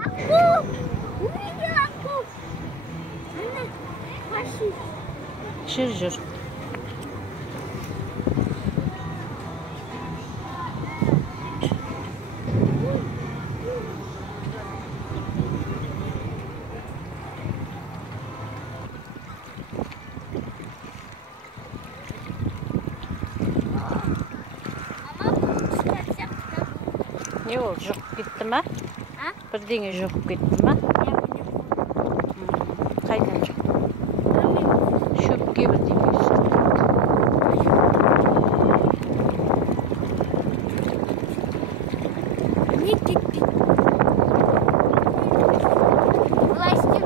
Aku! Увидел aku! Она фашист. Жүр. Не ол жұқып кетті ма? Бірдеңе жұқып кетті ма? Қайдан жұқып? Шөпке бірдеңе жұқып. Не кетті. Былай істеп.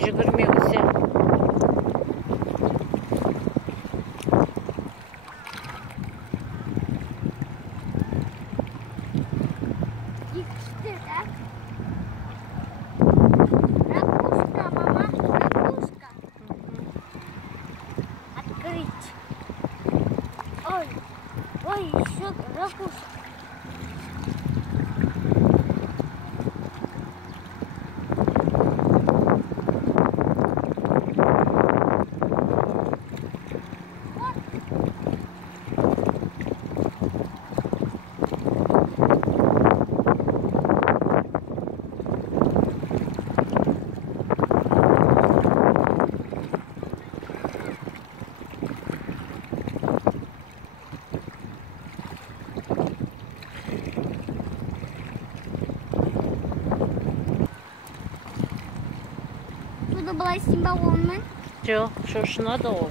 Жүгірме өсе. Икшті, да? Ракушка, мама, ракушка. Открыть. Ой, еще ракушка. Burada былай симба болмын. Жоқ, шошынады ол.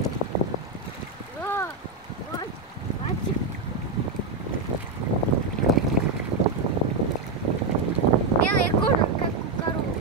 Белая кожа, как у коровы.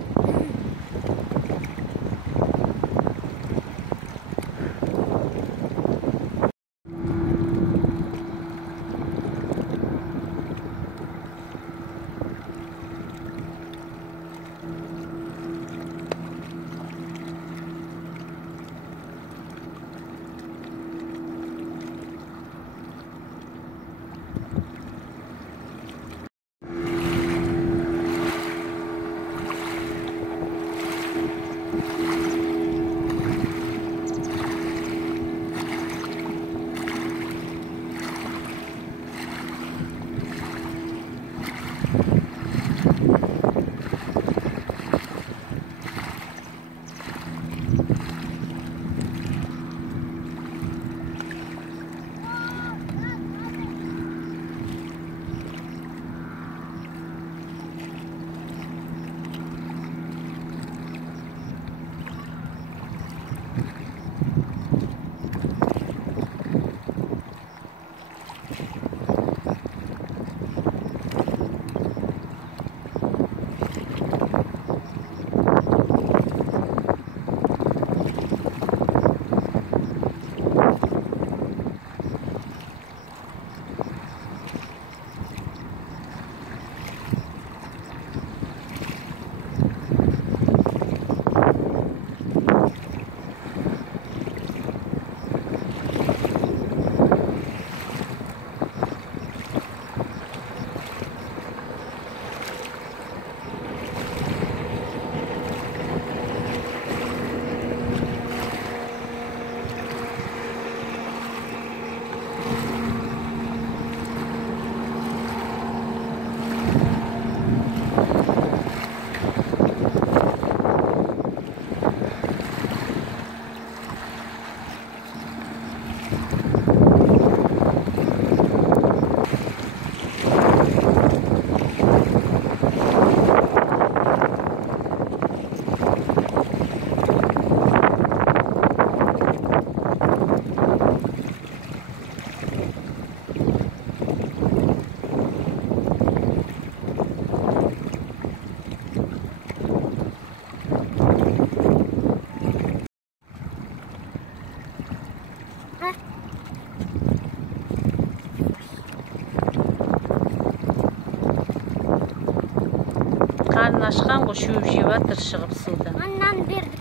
Қарны ашқан ғой, шөп жеп жатыр шығып судан. Нан бердік.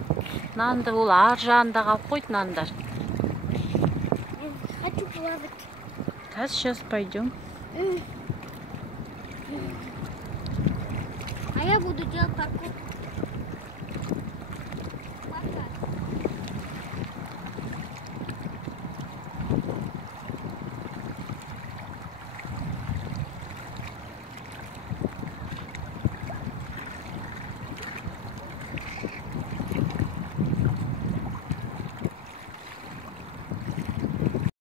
Нанды ол ар жағында қалып қойды нандар. Хочу плавать. заказ. Сейчас пойдем. А я буду делать покупку.